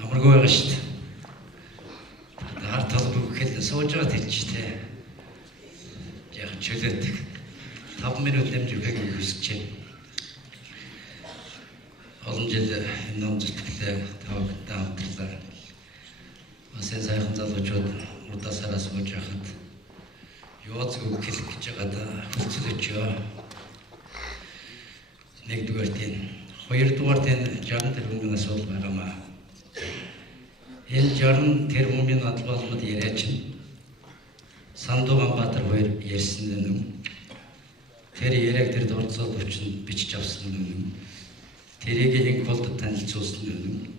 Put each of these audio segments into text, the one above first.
Амаргүй байгаа шүү дээ. Нар талбар гэхэд сууж байгаа хэлчихтэй. Яг чөлөөдөг. 5 минут дамжуулахыг хүсэж байна. Олон жил ном зүтгэлээ тавагтаа хамтлаа. Асен сайхан залуучууд урдасараа сууж байхад юу зөв хэлэх гэж байгаадаа хүлцэлж байгаа. Нэгдүгээр тийм, хоёрдугаар тийм 60 тэрбум асуудал байгаамаа. Энэ 60 тэрбумын албалмад яриач нь Сандуганбаатар хоёр ярьсан юм. Тэр яриаг тэр дурдсал хүчин бичиж авсан юм. Тэрийг инколд танилцуулсан юм.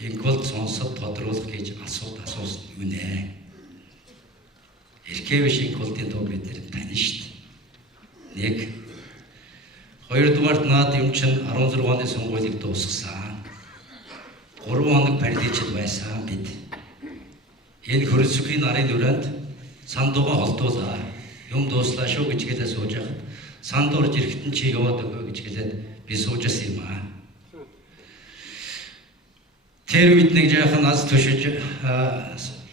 Инколд сонсоод тодруулах гэж асуусан юм нэ. Эркевиш инколдын дуу бид нар тань шүү дээ. Нэг. Хоёрдугаарт наад юм чинь 16 оны сонгуулийг дуусгасан. 3 хоног параличд байсан бид. Энэ хөрөлсөхийн нарын дүрэнд сандууга холдуулаа. Юм дууслаа шүү гэж гэлээ сууж байхад санд орж ирэхэд чи яваад өгөө гэж гэлээд би суужсэн юм аа. Тэр үед нэг жаахан аз төшөж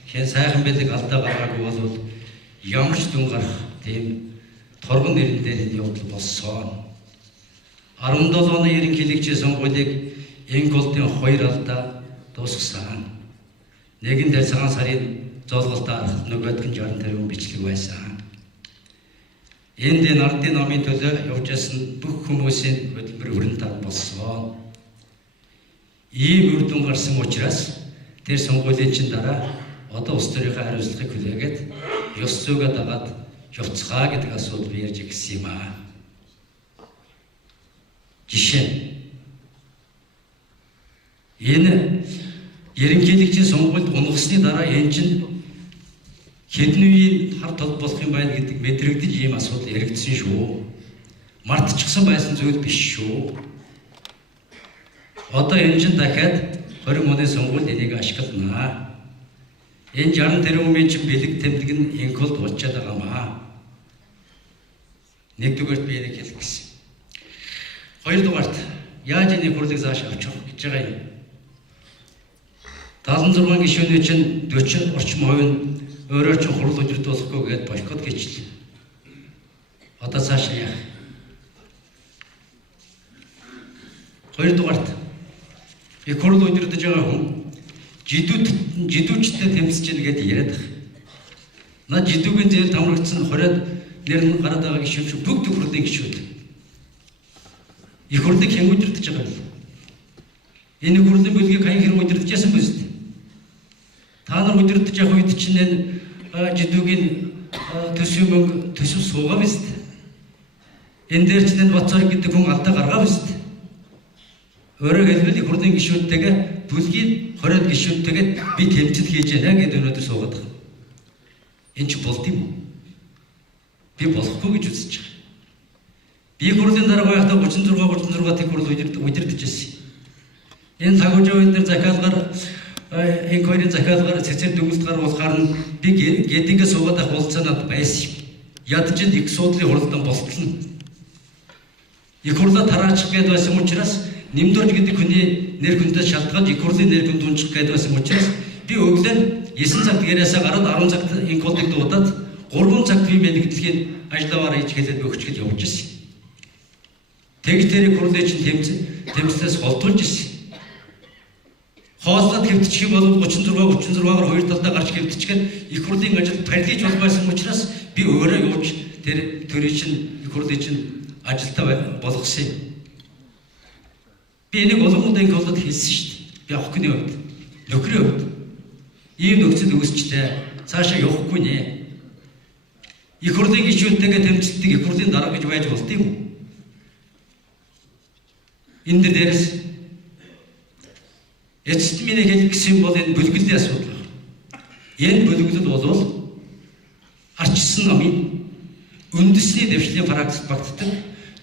хэн сайхан бэлэг алдаа гаргаагүй бол ямар ч дүн гарах тийм торгон нэрэн дээр энэ явдал болсон. 17 оны ерөнхийлөгчийн сонгуулийг инколдын 2 алдаа дуусгасан. Нэг нь цагаан сарын зоолголтоор нөгөөд нь 60 тэрбум бичлэг байсан. Энд энэ ардын номын төлөө явж байсан бүх хүмүүсийн хөдөлмөр өрн тал болсон. Ийм үр дүн гарсан учраас тэр сонгуулийн чин дараа одоо улс төрийнхөө хариуцлагыг хүлээгээд ёс зүйгээ дагаад явцгаа гэдэг асуудал би ярьж гисэн юм аа. Жишээ. Энэ ерөнхийлөгчийн сонгуульд унгасны дараа энэ чинь хэдэн үеийн хар тод болох юм байна гэдэг мэдрэгдэж ийм асуудал яригдсан шүү. Мартчихсан байсан зүйл биш шүү. Одоо энэ чинь дахиад 20 оны сонгуульд энийг ашиглана. Энэ 60 тэрбумын чинь бэлэг тэмдэг нь инколд болчиход байгаа маа. Нэгдүгээрт би энийг хэлэх гэсэн. Хоёрдугаарт яаж энэ хурлыг зааш авч явах гэж байгаа юм. 76 гишүүний чинь 40 орчим хувь нь өөрөөр чинь хурал удирдуулахгүй гээд бойкот хийчихлээ. Одоо цаашаа яах? Хоёрдугаарт их хурал удирдах байгаа хүн жидүүчтэй тэмцэж гэнэ гэдээ яриад байгаа. Наад жидүүгийн зээл тамрагдсан 20-ад нэр нь гараад байгаа гишүүн бүгд хурлын гишүүд. Их хурлыг хэн удирдах байгаа юм? Энэ хурлын бүлгийг хэн удирдах гэсэн бэ? Та нар удирдах явах үед чинь энэ жидүүгийн төсөв суугаа биз дээ. Энэ дээр чинь Бацар гэдэг хүн алдаа гаргаа биз дээ. Өөрөөр хэлбэл их хурлын гишүүдтэйгээ бүлгийн 20 гишүүдтэйгээ би тэмцэл хийж яана гэдэг өнөөдөр суугаад байгаа. Энэ ч болд юм уу? Би болохгүй гэж үзэж байгаа. Би хурлын дараа байхдаа 36 тэг хурл удирдах байсан. Энэ тагуужийн дээр захиалгаар энэ хоёрын захиалгаар цэцэр дүгнэлт гаргуулахаар нь би гэдингээ суугаад ах болцоонод байсан юм. Ядаж их суудлын хурлдан болтлоо. Их хурлаа тараачих гээд байсан учраас Нэмдөрж гэдэг хүний нэр хүндээс шалтгаалж их хурлын нэр хүнд унчих гээд байсан учраас би өглөө 9 цагт гэрээсээ гараад 10 цагт инколдыг дуудаад 3 цагт би мэдгэдлийн ажлаараа хийж хэлээд өгч гээд явж ирсэн. Тэгж тэрийг хурлын чинь тэмцлээс холдуулж ирсэн. Хооллоод хэвтчих юм бол 36-аар хоёр талдаа гарч хэвтчихгээд их хурлын ажил паралич болсон учраас би өөрөө явж тэр төрийн чинь их хурлын чинь ажилтаа болгосон юм. Би энийг олон удаа инколдод хэлсэн шүү дээ. Би охины хувьд, нөхрийн хувьд ийм нөхцөл үүсчтэй цаашаа явахгүй нэ. Их хурлын гишүүдтэйгээ тэмцэлдэг их хурлын дарга гэж байж болд юм уу? Энэ дээрээс эцэст миний хэлэх гэсэн бол энэ бүлгэлтийн асуудал байна. Энэ бүлгэлт бол арчсан номын үндэсний дэвшлийн практикт багтдаг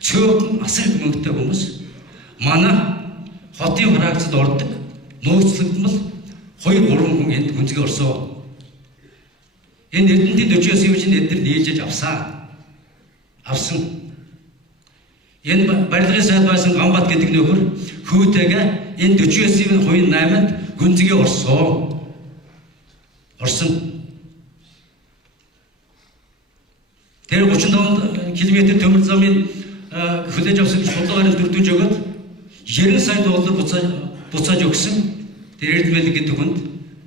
цөөхөн асар их мөнгөтэй хүмүүс манай хотын практикт ордог нууцлагдмал 2-3 хүн энд гүнзгий орсон. Энэ эрдэнтийн 49 чинь эдгээр нээлжэж авсан. Энэ барилгын сайд байсан Гамбат гэдэг нөхөр хөөтэйгээ энэ 49-ийн хувийн 8-нд гүнзгий орсон. Тэр 35 км төмөр замын хүлээж авсан шулуурын дүрдүүлж өгöd 90 сая доллар буцааж өгсөн. Тэр Эрдэнэт гэдэг хүнд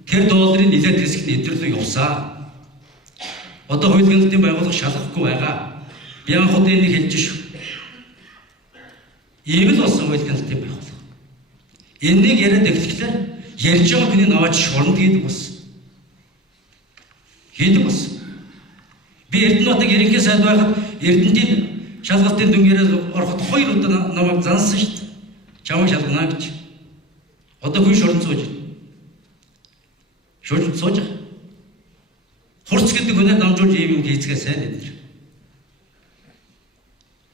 тэр долларын нэлээд хэсэг нь эдгээр рүү явсаа. Одоо хууль гэнэлтийн байгууллага шалгахгүй байгаа. Би анхудаа энийг хэлж шүү. Ийм л болсон хууль гэнэлтийн байгууллага. Энийг яриад эхлэхээр ярьж байгаа хүний наваач шоронд хийдэг болсон. Би Эрдэнэтийг ерөнхий сайд байхад Эрдэнэтийн шалгалтын дүнгээрээ ороход 2 удаа намайг зансан шүү дээ. Чамайг шалгана гэж. Одоо хүн шоронд сууж байна. Шоронд сууж байгаа. Хурц гэдэг хүнээ дамжуулж ийм юм хийцгээ сайн мэдэр.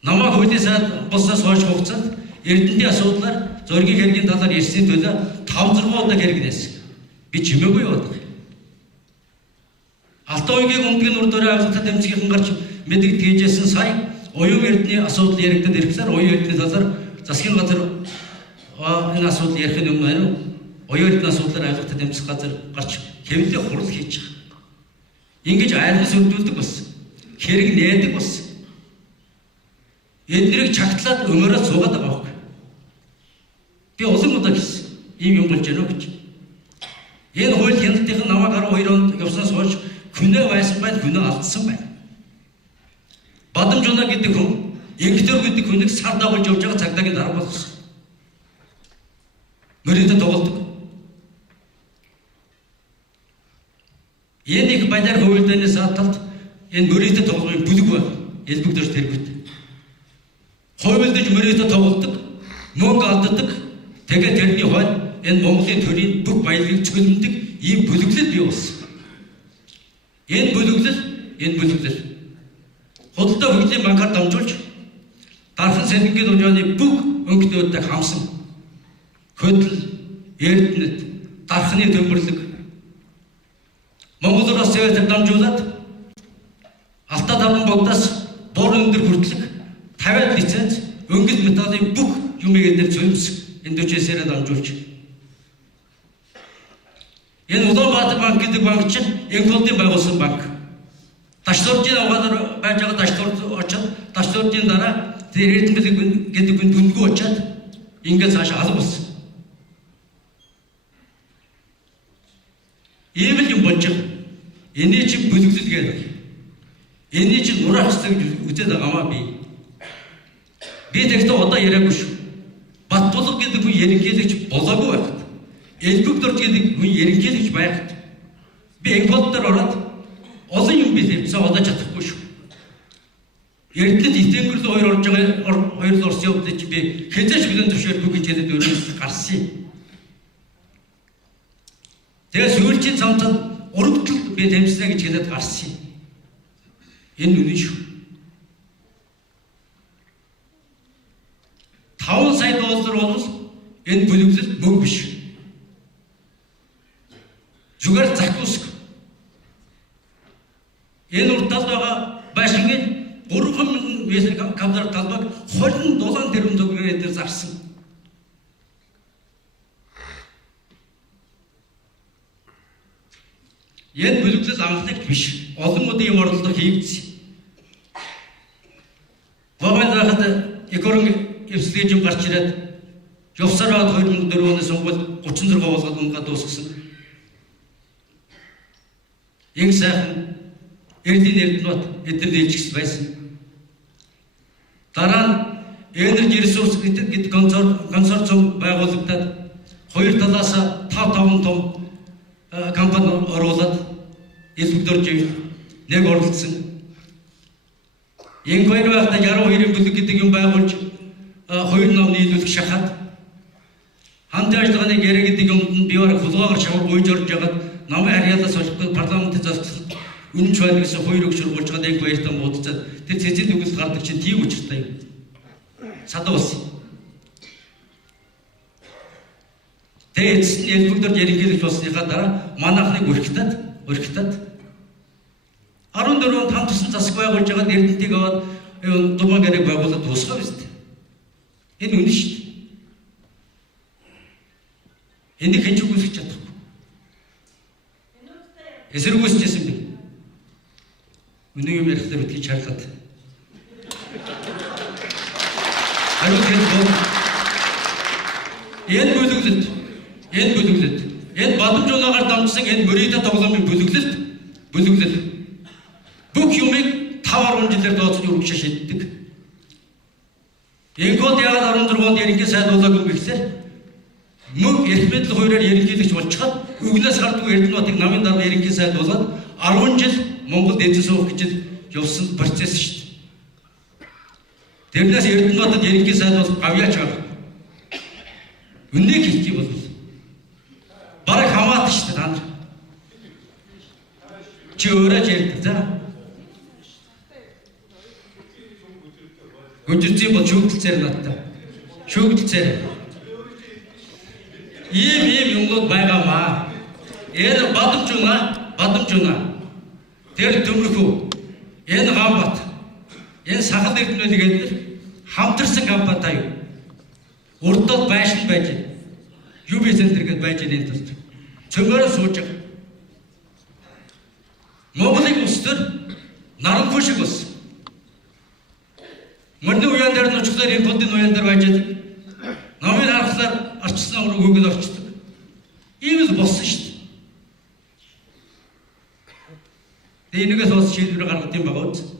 Намайг хуулийн сайд болсноос хойш хугацаанд Эрдэнэтийн асуудлаар зоригийн хэргийн талаар ярьсан төлөө 5-6 удаа хэрэгнээс. Би чимээгүй яваад байгаа. Алтан уйгийн өмдгийн үр дүрээ авалтад тэмцгийн гарч мэдэгд хийжсэн сая оюун эрдэнэний асуудал яригдад ирэхээр оюун эрдэнэний талаар засгийн газар энэ асуудал ярих юм байна уу? Оюун эрдэнэний асуудлаар авалтад тэмцэх газар гарч хэвлэлээ хурал хийж байгаа. Ингэж айлгас өрдүүлдэг болсон. Хэрэг нээдэг болсон. Эднэрийг чагтлаад өмөрөө суугаад байгаа байхгүй. Би улам удаа гэсэн ийм юм болж байна уу гэж. Энэ хууль хяналтын намайг 12 онд явснаас хойш хүнээ байсан байна, хүнээ алдсан байна. Бадамжуна гэдэг хүн, Инхтер гэдэг хүнийг сар дагуулж явж байгаа цагдаагийн дарга болсон. Мөрөдө тоглодог. Энэ их баяр хуульданы сааталд энэ мөрөдө тоглоомын бүлэг байна. Элбэгдэж тэргүүт. Хуульдаж мөрөдө тоглодог, мөнгө алддаг. Тэгээд тэрний хойно энэ Монголын төрийн бүх баялагийг цөлмдөг ийм бүлэглэл бий болсон. Энэ бүлэглэл худалдаа хөгжлийн банкаар дамжуулж дархан сэнгийн уужааны бүх өнгөтнүүдийг хамсан. Хөдөл, Эрдэнэт, дархны төмөрлөг Монгол Улс цэвэрлэг дамжуулаад Алтай таван богдоос бор өндөр хүртэлх 50 лиценз өнгөт металлын бүх юмыг эдгээр цөлмсг энэ дөчөөсөө дамжуулж. Энэ Улаанбаатар банк гэдэг банк чинь Энглодын байгуулсан банк. Ташлууржийн угаалаар байж байгаа ташлуурж очоод ташлууржийн дараа тэр Эрдэнэт гэдэг хүн дүнгүй очоод ингээд цааш алга болсон. Ийм л юм болж байгаа. Эний чинь бүлэглэл гэдэг. Эний чинь нураа хасдаг гэж үзээд байгаамаа би. Би тэгтээ одоо яриаггүй шүү. Баттулга гэдэг хүн ерөнхийлөгч болоогүй байх. Элбэгдөрж гэдэг хүн ерөнхийлөгч байх. Би Энглодоор ороод олон юм би хэлсэн одоо чадахгүй шүү. Эрдэнэт итгэнгэрл хоёр орж байгаа хоёр л орсон явдал чи би хэзээ ч бидэн төвшөөргүй гэж хэлээд өөрөөс гарсан. Тэгээ сүүлчийн цамцад урагтал би тэмцэнэ гэж хэлээд гарсан. Энэ үнэн шүү. 5 сая доллар бол энэ бүлэглэл мөнгө биш. Зүгээр зах уск. Энэ уртал байгаа байшингийн 3,000 весер квадрат талбайг 27 тэрбум төгрөгөөр дээр зарсан. Энэ бүлэглэл анхных биш. Олон удаа юм оролдох хийгдсэн. Бабайдахад экорын эвслэжим гарч ирээд Жовсараад 2004 оны сонгуульд 36 болгоод унгаа дуусгасан. Инх сайхан Эрдэнэт эдгээр нээлжигс байсан. Дараа нь Energy Resource гэдэг консорциум байгуулагдаад хоёр талаас 5 том компани оруулаад элбэгдөрж нэг оролцсон. Энэ хоёр байхдаа 62 бүлэг гэдэг юм байгуулж хоёр ном нийлүүлэх шахаад хамт ажиллагааны гэрээ гэдэг юмд би бараг хулгайгаар шавар гуйж орж ягаад намын харьяалаас олохгүй парламентын засал үнэнч байл гэсэн хоёр өгшөр болж байгаа нэг баяртаа муудцаад тэр цэцэн дүгэл гардаг чинь тийм учиртай юм. Садуу болсон. Тэгээд эцэст нь элбэгдөрж ерөнхийлөгч болсныхаа дараа манайхныг өрхтад 14 онд хамт тусан засаг байгуулж байгаа Эрдэнэтийг аваад Дубан гэрэг байгуулаад дуусгав биз дээ. Энэ үнэн шүү дээ. Энийг хэн ч үгүйсгэж чадахгүй. Эсэргүүцчихсэн би. Үнэн юм ярихдаа битгий чарлаад. Аюул хэлбэл энэ бүлэглэлт энэ бадамж унаагаар дамжсан энэ мөрийдэ тоглоомын бүлэглэлт бүх юмыг 5-10 жилээр дооцны үргэлж шийддэг. Энгод яагаад 16 онд ерөнхий сайд болоогүй гэхлээр мөн эрх мэдэл хуулиар ерөнхийлөгч болчиход үгнээс гардгүй Эрдэнэтийн намын дарга ерөнхий сайд болоод 10 жил Монголд эзэн суух гэж явсан процесс шүү дээ. Тэрнээс Эрдэнэтэд ерөнхий сайд бол гавьяач байгаа. Үннийг хэлчих юм бол бараг хамаатай шүү дээ та нар. Чи өөрөө ч ярьдаг за. Гүжирцэн бол шүүгдэлцээр надтай. Шүүгдэлцээр. Ийм юмнууд байгаамаа. Энэ бадамж унаа. Тэр төмөрхөө. Энэ Ганбат. Энэ Сахал Эрдэнэ гэдэг хамтарсан Ганбатай юу? Урдод байшин байж. UB центр гэдээ байж энэ төрт. Цөмөрөө сууж байгаа. Монголын улс төр наранхуй шиг болсон. Мөрний уян дээр нь очихлаар энэ тулдын уян дээр байж байгаа. Намын харахлаар арчсан руу хөгөл орчдөг. Ийм л болсон шүү дээ. Энийгээс бас шийдвэр гаргах юм байгаа үү?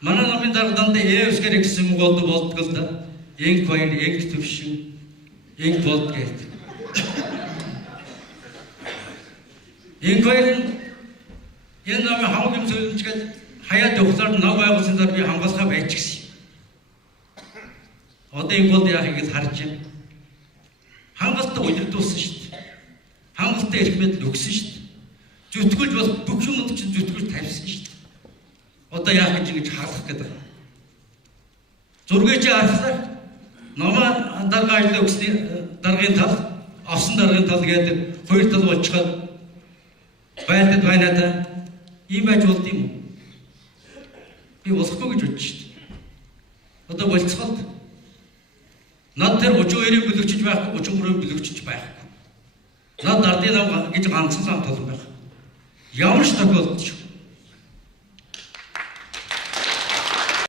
Манай намын дарга дандаа ээвсгэр гэсэн үг болдог л да. Инк баяр, инк төвшин, инк болд гэдэг. Инк баяр энэ намын хамгийн зөвлөмжгээд хаяад явахлаар нам байгуулсан дараа би хамгаалахаа байж гисэн. Одоо инк болд яах гэж харж байна. Хангалттай удирдуулсан шүү дээ. Хангалттай эрх мэдэл өгсөн шүү дээ. Зүтгүүлж бол бүх юмд чинь зүтгүүлж тавьсан шүү дээ. Одоо яах гэж хаалах гэдэг. Зургийг чи харахаар намаа дарга ажил өгсний даргын тал, авсан даргын тал гэдэг хоёр тал болчиход байлдад байнада ийм байж болд юм уу? Би болохгүй гэж бодчих шүү дээ. Одоо болцоход над тэр 32-ыг бүлэгчж байхгүй, 33-ыг бүлэгчж байхгүй. Над ардын нам гэж ганцхан сам толон байх. Ямар ч тохиолдолд